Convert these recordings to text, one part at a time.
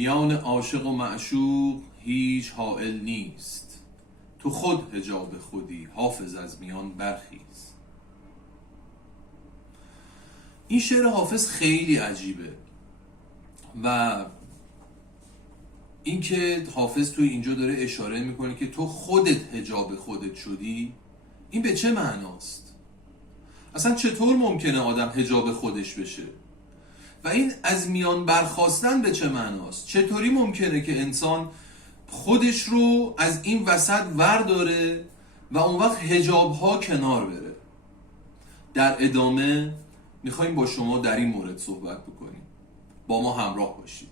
میان عاشق و معشوق هیچ حائل نیست. تو خود حجاب خودی، حافظ از میان برخیز. این شعر حافظ خیلی عجیبه و اینکه حافظ توی اینجا داره اشاره میکنه که تو خودت حجاب خودت شدی، این به چه معناست؟ اصلا چطور ممکنه آدم حجاب خودش بشه؟ و این از میان برخاستن به چه معناست؟ چطوری ممکنه که انسان خودش رو از این وسط ورداره و اون وقت حجاب ها کنار بره؟ در ادامه میخوایم با شما در این مورد صحبت بکنیم. با ما همراه باشید.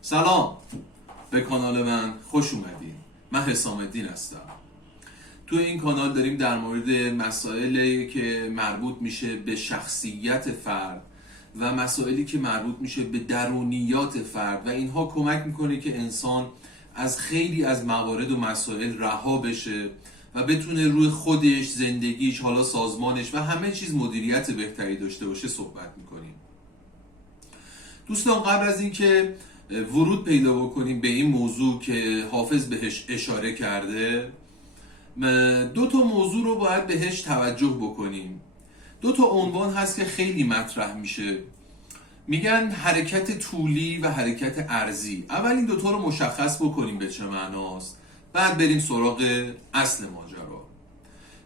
سلام، به کانال من خوش اومدین. من حسام الدین هستم. توی این کانال داریم در مورد مسائلی که مربوط میشه به شخصیت فرد و مسائلی که مربوط میشه به درونیات فرد و اینها کمک میکنه که انسان از خیلی از موارد و مسائل رها بشه و بتونه روی خودش، زندگیش، حالا سازمانش و همه چیز مدیریت بهتری داشته باشه صحبت میکنیم. دوستان، قبل از اینکه ورود پیدا بکنیم به این موضوع که حافظ بهش اشاره کرده، دو تا موضوع رو باید بهش توجه بکنیم. دو تا عنوان هست که خیلی مطرح میشه. میگن حرکت طولی و حرکت عرضی. اول این دوتا رو مشخص بکنیم به چه معناست، بعد بریم سراغ اصل ماجرا.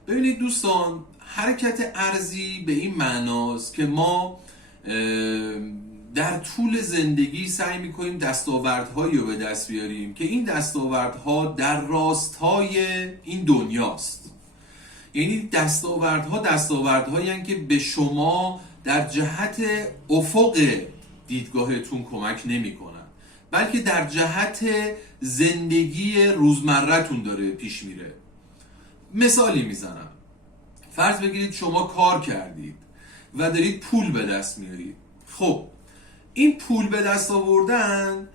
ببینید دوستان، حرکت عرضی به این معناست که ما در طول زندگی سعی میکنیم دستاوردهایی رو به دست بیاریم که این دستاوردها در راستای این دنیاست. یعنی دستاوردهایی هستند که به شما در جهت افق دیدگاهتون کمک نمیکنن، بلکه در جهت زندگی روزمره‌تون داره پیش میره. مثالی میزنم. فرض بگیرید شما کار کردید و دارید پول به دست میارید. خب این پول به دست آوردن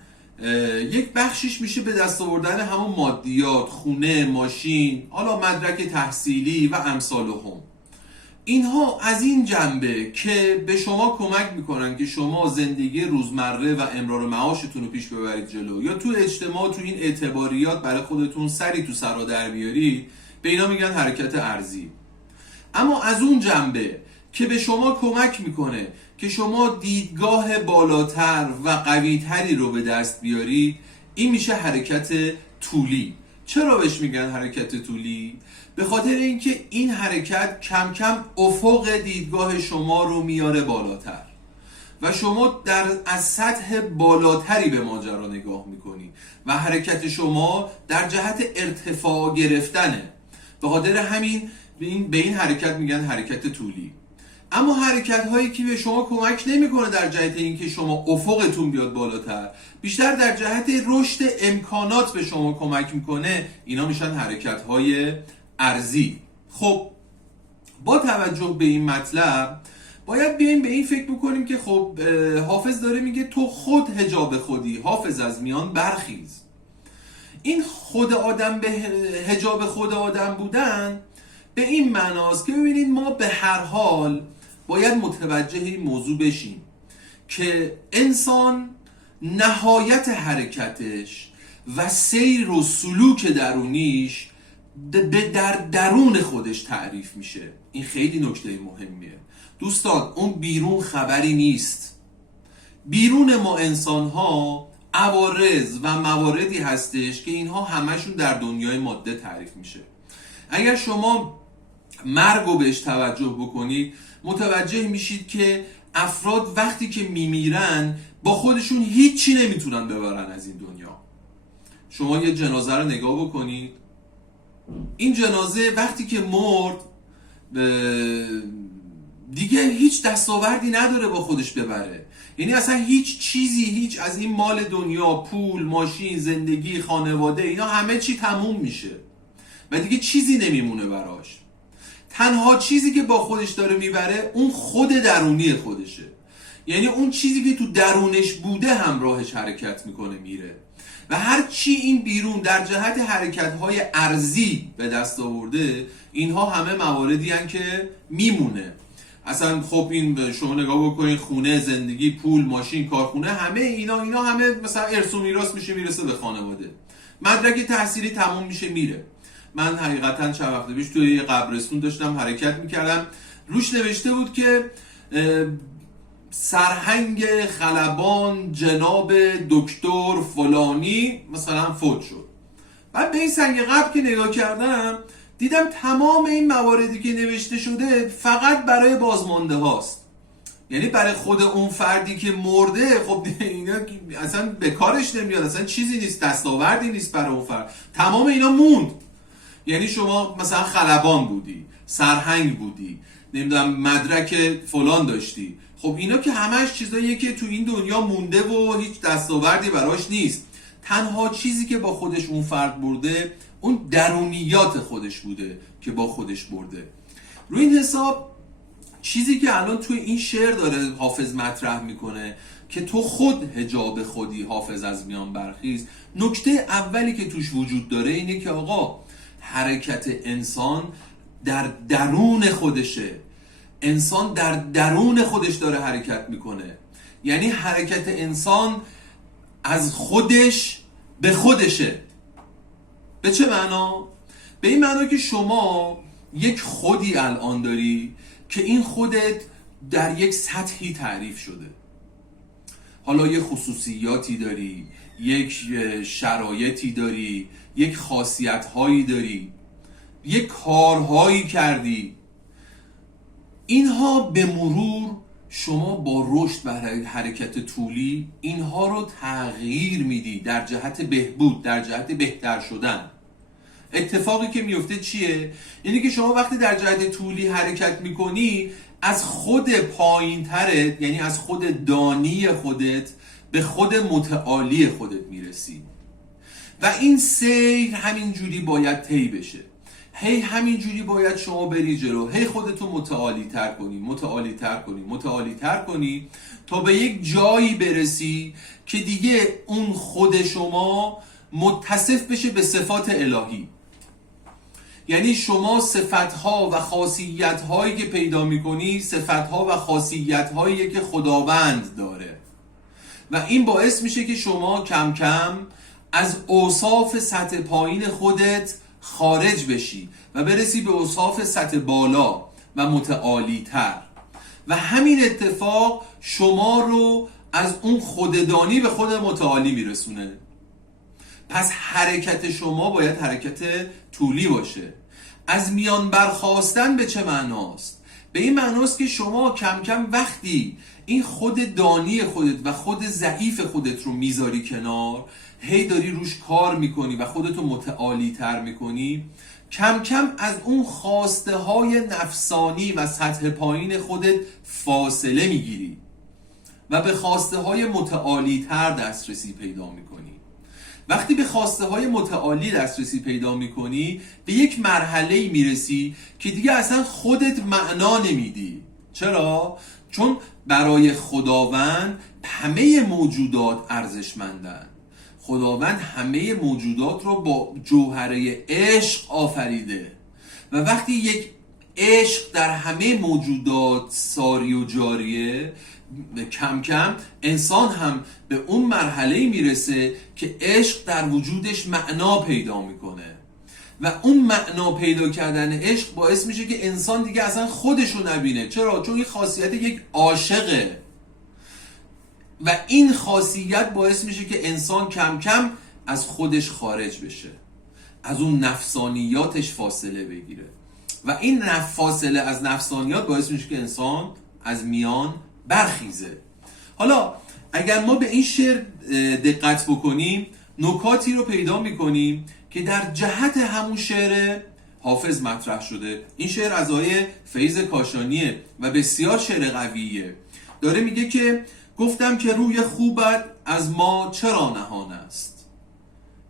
یک بخشیش میشه به دست آوردن همون مادیات، خونه، ماشین، حالا مدرک تحصیلی و امثالهم. اینها از این جنبه که به شما کمک میکنن که شما زندگی روزمره و امرار معاشتون رو پیش ببرید جلو، یا تو اجتماع، تو این اعتباریات برای خودتون سری تو سرا در بیارید، به اینا میگن حرکت عرضی. اما از اون جنبه که به شما کمک میکنه که شما دیدگاه بالاتر و قویتری رو به دست بیارید، این میشه حرکت طولی. چرا بهش میگن حرکت طولی؟ به خاطر اینکه این حرکت کم کم افق دیدگاه شما رو میاره بالاتر و شما از سطح بالاتری به ماجرا نگاه میکنی و حرکت شما در جهت ارتفاع گرفتنه. به خاطر همین به این حرکت میگن حرکت طولی. اما حرکت هایی که به شما کمک نمیکنه در جهت اینکه شما افقتون بیاد بالاتر، بیشتر در جهت رشد امکانات به شما کمک میکنه، اینا میشن حرکت های عرضی. خب با توجه به این مطلب باید بیاییم به این فکر بکنیم که خب حافظ داره میگه تو خود حجاب خودی، حافظ از میان برخیز. این خود آدم به حجاب خود آدم بودن به این معناست که ببینید ما به هر حال باید متوجه این موضوع بشیم که انسان نهایت حرکتش و سیر و سلوک درونیش در درون خودش تعریف میشه. این خیلی نکته مهمیه دوستان. اون بیرون خبری نیست. بیرون ما انسان ها عوارض و مواردی هستش که اینها همشون در دنیای ماده تعریف میشه. اگر شما مرگ رو بهش توجه بکنید، متوجه میشید که افراد وقتی که میمیرن با خودشون هیچی نمیتونن ببرن از این دنیا. شما یه جنازه رو نگاه بکنید، این جنازه وقتی که مرد دیگه هیچ دستاوردی نداره با خودش ببره. یعنی اصلا هیچ چیزی، هیچ از این مال دنیا، پول، ماشین، زندگی، خانواده، اینا همه چی تموم میشه و دیگه چیزی نمیمونه براش. تنها چیزی که با خودش داره میبره اون خود درونی خودشه. یعنی اون چیزی که تو درونش بوده همراهش حرکت میکنه میره. و هر چی این بیرون در جهت حرکت‌های ارضی به دست آورده، اینها همه مواردی هستند که میمونه. اصلا خب این شما نگاه بکنید، خونه، زندگی، پول، ماشین، کارخونه، همه اینا همه مثلا ارث و میراث میشه، میرسه به خانواده. مدرک تحصیلی تموم میشه میره. من حقیقتا چند وقت پیش توی یه قبرستون داشتم حرکت میکردم، روش نوشته بود که سرهنگ خلبان جناب دکتر فلانی مثلا فوت شد. بعد به این سنگ قبر که نگاه کردم دیدم تمام این مواردی که نوشته شده فقط برای بازمانده هاست، یعنی برای خود اون فردی که مرده خب اینا اصلا به کارش نمیاد، اصلا چیزی نیست، دستاوردی نیست برای اون فرد. تمام اینا موند. یعنی شما مثلا خلبان بودی، سرهنگ بودی، نمیدونم مدرک فلان داشتی، خب اینا که همش چیزاییه که تو این دنیا مونده و هیچ دستاوردی براش نیست. تنها چیزی که با خودش اون فرد برده اون درونیات خودش بوده که با خودش برده. روی این حساب چیزی که الان توی این شعر داره حافظ مطرح میکنه که تو خود حجاب خودی حافظ از میان برخیز، نکته اولی که توش وجود داره اینه که آقا حرکت انسان در درون خودشه. انسان در درون خودش داره حرکت میکنه، یعنی حرکت انسان از خودش به خودشه. به چه معنا؟ به این معنا که شما یک خودی الان داری که این خودت در یک سطحی تعریف شده، حالا یک خصوصیاتی داری، یک شرایطی داری، یک خاصیت‌هایی داری، یک کارهایی کردی. اینها به مرور شما با رشد و حرکت طولی اینها رو تغییر میدی در جهت بهبود، در جهت بهتر شدن. اتفاقی که میفته چیه؟ یعنی که شما وقتی در جهت طولی حرکت میکنی از خود پایین ترت، یعنی از خود دانی خودت به خود متعالی خودت میرسی و این سیر همینجوری باید طی بشه. هی همینجوری باید شما بری جلو، هی خودتو متعالی تر کنی، متعالی تر کنی، متعالی تر کنی تا به یک جایی برسی که دیگه اون خود شما متصف بشه به صفات الهی. یعنی شما صفتها و خاصیت‌هایی که پیدا می‌کنی صفتها و خاصیت‌هایی که خداوند داره و این باعث میشه که شما کم کم از اوصاف سطح پایین خودت خارج بشی و برسی به اوصاف سطح بالا و متعالی تر و همین اتفاق شما رو از اون خوددانی به خود متعالی میرسونه. پس حرکت شما باید حرکت طولی باشه. از میان برخاستن به چه معناست؟ به این معناست که شما کم کم وقتی این خود دانی خودت و خود ضعیف خودت رو میذاری کنار، هی داری روش کار میکنی و خودتو متعالی تر میکنی، کم کم از اون خواسته های نفسانی و سطح پایین خودت فاصله میگیری و به خواسته های متعالی تر دسترسی پیدا میکنی. وقتی به خواسته های متعالی دسترسی پیدا میکنی به یک مرحله میرسی که دیگه اصلا خودت معنا نمیدی. چرا؟ چون برای خداوند همه موجودات ارزشمندن. خداوند همه موجودات رو با جوهره عشق آفریده و وقتی یک عشق در همه موجودات ساری و جاریه، کم کم انسان هم به اون مرحله میرسه که عشق در وجودش معنا پیدا میکنه و اون معنا پیدا کردن عشق باعث میشه که انسان دیگه اصلا خودشو نبینه. چرا؟ چون این خاصیت یک عاشقه و این خاصیت باعث میشه که انسان کم کم از خودش خارج بشه، از اون نفسانیاتش فاصله بگیره و این فاصله از نفسانیات باعث میشه که انسان از میان برخیزه. حالا اگر ما به این شعر دقت بکنیم نکاتی رو پیدا میکنیم که در جهت همون شعر حافظ مطرح شده. این شعر از آقای فیض کاشانیه و بسیار شعر قویه. داره میگه که گفتم که روی خوبت از ما چرا نهان است،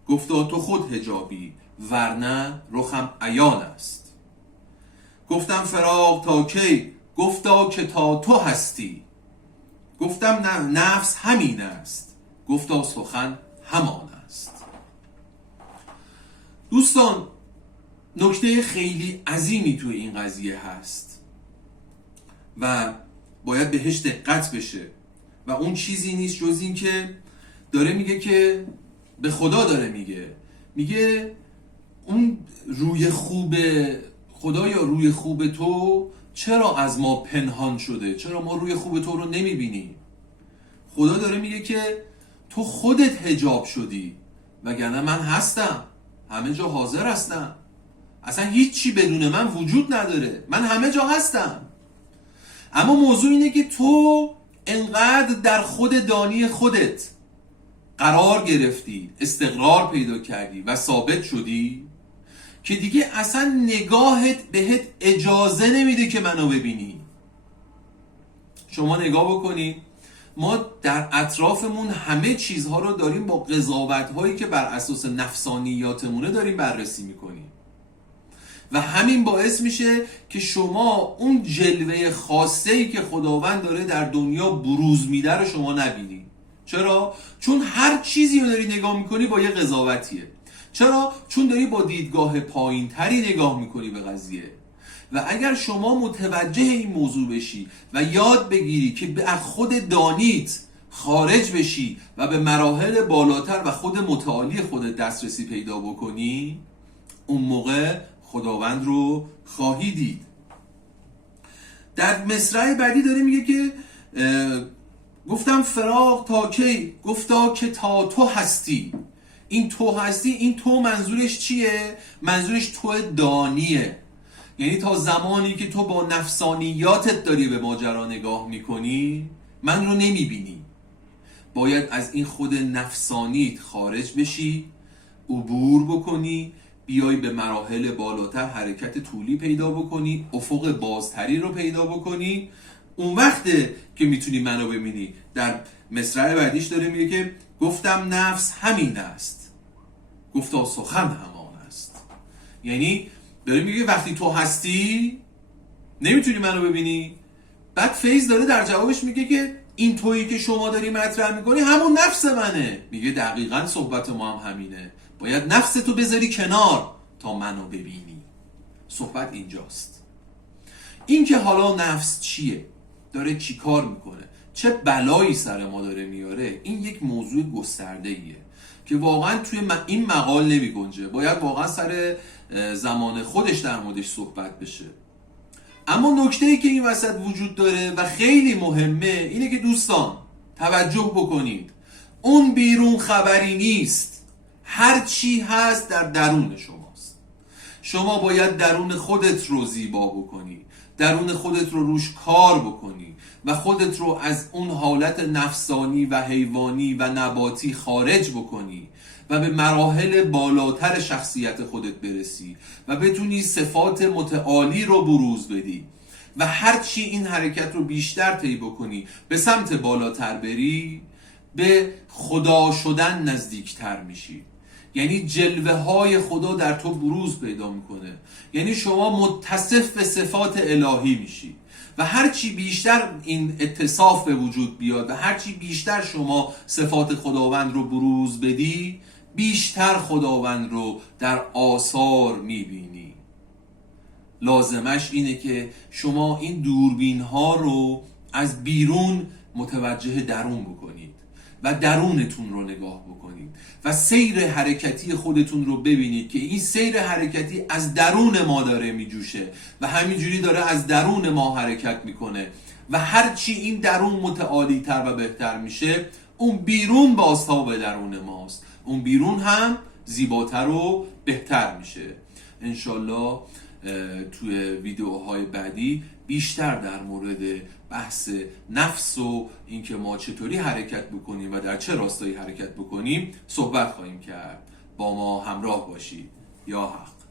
گفتا تو خود حجابی ورنه رخم عیان است. گفتم فراق تا کی، گفتا که تا تو هستی، گفتم نفس همین است، گفتا سخن همان است. هست. دوستان نکته خیلی عظیمی توی این قضیه هست و باید بهش دقت بشه و اون چیزی نیست جز این که داره میگه که به خدا داره میگه اون روی خوب خدا یا روی خوب تو چرا از ما پنهان شده؟ چرا ما روی خوب تو رو نمیبینیم؟ خدا داره میگه که تو خودت حجاب شدی، وگرنه من هستم، همه جا حاضر هستم، اصلا هیچی بدون من وجود نداره، من همه جا هستم. اما موضوع اینه که تو انقدر در خود دانی خودت قرار گرفتی، استقرار پیدا کردی و ثابت شدی که دیگه اصلا نگاهت بهت اجازه نمیده که منو ببینی. شما نگاه بکنید، ما در اطرافمون همه چیزها رو داریم با قضاوت‌هایی که بر اساس نفسانیاتمونه داریم بررسی میکنیم و همین باعث میشه که شما اون جلوه خاصه‌ای که خداوند داره در دنیا بروز میده رو شما نبینی. چرا؟ چون هر چیزی رو داری نگاه میکنی با یه قضاوتیه. چرا؟ چون داری با دیدگاه پایین تری نگاه میکنی به قضیه. و اگر شما متوجه این موضوع بشی و یاد بگیری که از خود دانیت خارج بشی و به مراحل بالاتر و خود متعالی خود دسترسی پیدا بکنی، اون موقع خداوند رو خواهی دید. در مصرع بعدی داره میگه که گفتم فراق تا کی؟ گفتا که تا تو هستی. این تو هستی، این تو منظورش چیه؟ منظورش تو دانیه. یعنی تا زمانی که تو با نفسانیاتت داری به ماجرا نگاه میکنی، من رو نمیبینی. باید از این خود نفسانیت خارج بشی، عبور بکنی، بیای به مراحل بالاتر حرکت طولی پیدا بکنی، افق بازتری رو پیدا بکنی. اون وقته که میتونی منو ببینی. در مصرع بعدیش داره میگه که گفتم نفس همین است، گفتا سخن همان است. یعنی داره میگه وقتی تو هستی نمیتونی منو ببینی. بعد فیض داره در جوابش میگه که این تویی که شما داری مطرح میکنی همون نفس منه. میگه دقیقاً صحبت ما هم همینه. باید نفس تو بذاری کنار تا منو ببینی. صحبت اینجاست. این که حالا نفس چیه؟ داره چی کار میکنه؟ چه بلایی سر ما داره میاره؟ این یک موضوع گسترده‌ایه که واقعا توی این مقال نمی گنجه. باید واقعا سر زمان خودش در موردش صحبت بشه. اما نکته‌ای که این وسط وجود داره و خیلی مهمه اینه که دوستان توجه بکنید، اون بیرون خبری نیست. هر چی هست در درون شماست. شما باید درون خودت رو زیبا بکنی، درون خودت رو روش کار بکنی و خودت رو از اون حالت نفسانی و حیوانی و نباتی خارج بکنی و به مراحل بالاتر شخصیت خودت برسی و بتونی صفات متعالی رو بروز بدی و هرچی این حرکت رو بیشتر طی بکنی، به سمت بالاتر بری، به خدا شدن نزدیکتر میشی. یعنی جلوه های خدا در تو بروز پیدا میکنه. یعنی شما متصف به صفات الهی میشی و هرچی بیشتر این اتصاف به وجود بیاد و هرچی بیشتر شما صفات خداوند رو بروز بدی، بیشتر خداوند رو در آثار میبینی. لازمش اینه که شما این دوربین ها رو از بیرون متوجه درون بکنید و درونتون رو نگاه بکنید و سیر حرکتی خودتون رو ببینید که این سیر حرکتی از درون ما داره میجوشه و همینجوری داره از درون ما حرکت میکنه و هرچی این درون متعالی تر و بهتر میشه، اون بیرون بازتاب به درون ماست، اون بیرون هم زیباتر و بهتر میشه. انشالله توی ویدیوهای بعدی بیشتر در مورد بحث نفس و اینکه ما چطوری حرکت بکنیم و در چه راستایی حرکت بکنیم صحبت خواهیم کرد. با ما همراه باشید. یا حق.